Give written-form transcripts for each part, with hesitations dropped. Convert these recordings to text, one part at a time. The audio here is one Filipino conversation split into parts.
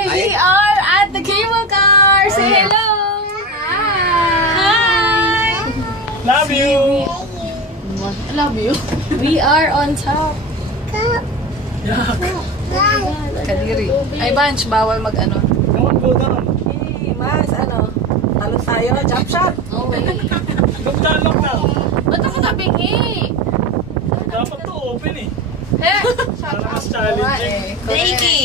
We are at the cable car. Say hello. Hi. Love you. I love you. We are on top. Kadiri. Ay, Bunch, bawal mag-ano. Don't go down. Hey, Mas, ano? Talo tayo, jump shot. No way. Look down, look down. Ba't ako tabingi? Dapat to open eh. Eh, Para mas challenging. Drakey!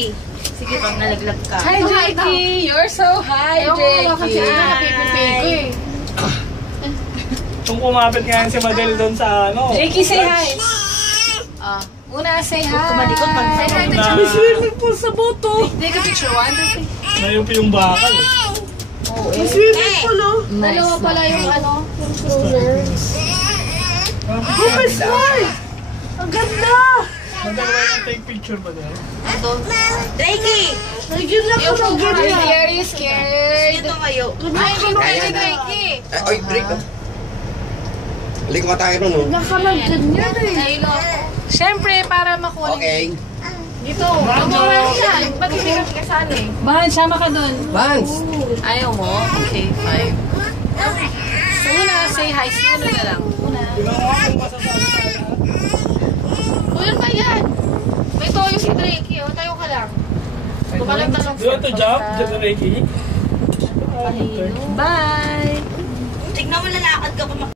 Sige, pag nalaglag ka. Hi, Drakey! You're so high, Drakey! Hi! Kung kumapit nga si Madel doon sa ano. Drakey, say hi! Una, say hi! Kumalikot pag Say hi to Na- Chami. Swimming pool sa boto! Take a picture, 1, 2, 3. Nayupi yung bakal eh. Oh, eh. Swimming pool, oh! Nice. Dalawa pala yung ano, yung cruisers. Oh my God! Ang ganda! Madel, why not take picture ba dyan? Ito. Drakey! Nagyan lang ko ng ganda. Are you scared? Dito kayo. Ay, hindi, Drakey! Oy, break. Balik mo tayo nun, oh. Nakalagyan niya eh. Ayun o. Siyempre, para makuha. Okay. Dito. Mamuha siya. Ba't hindi ka kasali eh? Bahan, sama ka dun. Vance! Ayaw mo? Okay, fine. So, una, say hi. Si Uno na lang. Una. Tingnan mo kung masasabi tayo. Ulan ba yan? May toyo si Drakey, oh. Tayo ka lang. Tumalong-talong. Do you want to jump, Ricky? Bye! Tignan mo, lalakad ka pa